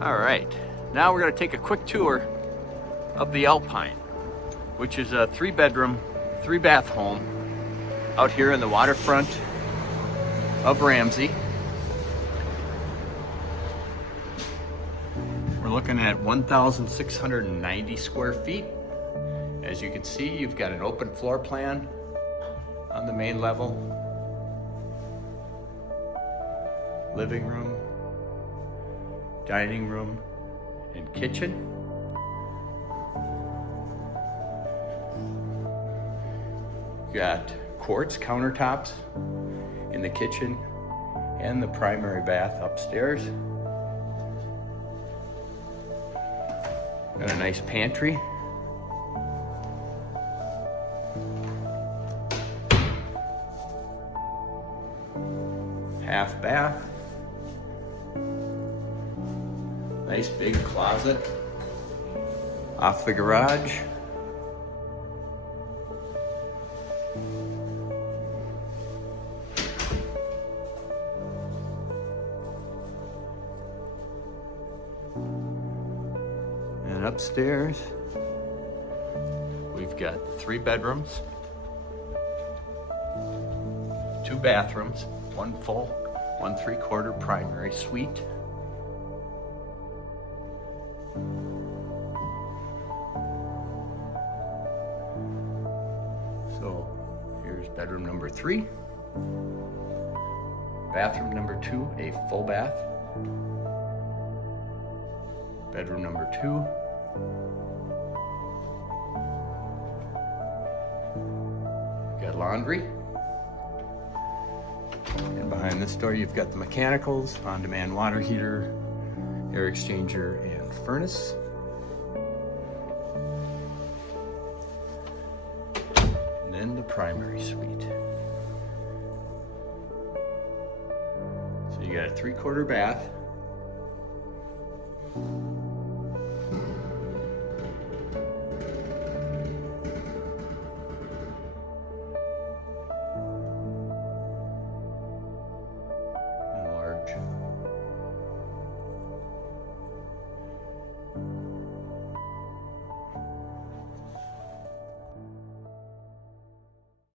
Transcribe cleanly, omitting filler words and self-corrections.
All right, now we're going to take a quick tour of the Alpine, which is a 3-bedroom, 3-bath home out here in the waterfront of Ramsey. We're looking at 1,690 square feet. As you can see, you've got an open floor plan on the main level. Living room, dining room, and kitchen. Got quartz countertops in the kitchen and the primary bath upstairs. Got a nice pantry. Half bath. Nice big closet off the garage. And upstairs, we've got 3 bedrooms, 2 bathrooms, 1 full, 1 3/4 primary suite. So here's bedroom number 3. Bathroom number 2, a full bath. Bedroom number 2. Got laundry. And behind this door, you've got the mechanicals, on-demand water heater, air exchanger, and furnace. And then the primary suite. So you got a 3/4 bath.